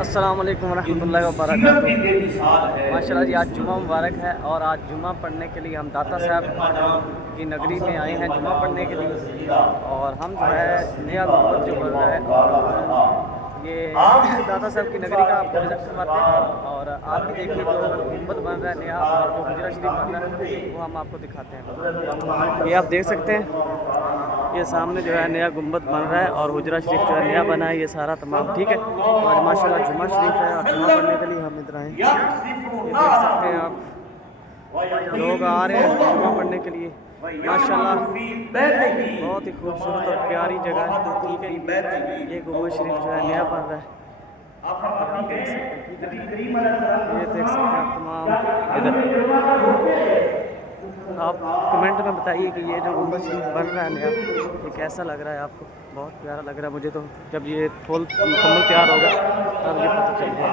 अस्सलाम वालेकुम रहमतुल्लाहि व बरकातहू। माशाल्लाह जी, आज जुम्मा मुबारक है और आज जुम्मा पढ़ने के लिए हम दाता साहब की नगरी में आए हैं जुम्मा पढ़ने के लिए। और हम जो है नया गुंबद जो बन रहा है ये दाता साहब की नगरी का आपको विज़िट करवाते हैं। और आप भी देखिए जो गुंबद बन रहा है नया और जो हुजरा शरीफ बन रहा है वो हम आपको दिखाते हैं। ये आप देख सकते हैं, ये सामने जो है नया गुंबद बन रहा है और हुजरा शरीफ जो है नया बना है। ये सारा तमाम ठीक है। आज माशाल्लाह जुम्मा शरीफ है और जुम्मा पढ़ने के लिए हम इधर आए हैं। ये देख सकते हैं आप, लोग आ रहे हैं जुम्मा पढ़ने के लिए। माशाल्लाह बहुत ही खूबसूरत और प्यारी जगह है, ठीक है। ये गुंबद शरीफ जो है नया बन रहा है। ये देख सकते हैं आप तमाम इधर। आप कमेंट में बताइए कि ये जो गुंबद शरीफ बन रहा है नया, ये कैसा लग रहा है आपको। बहुत प्यारा लग रहा है मुझे तो। जब ये फुल मुकम्मल तैयार होगा तब ये पता चल जाएगा।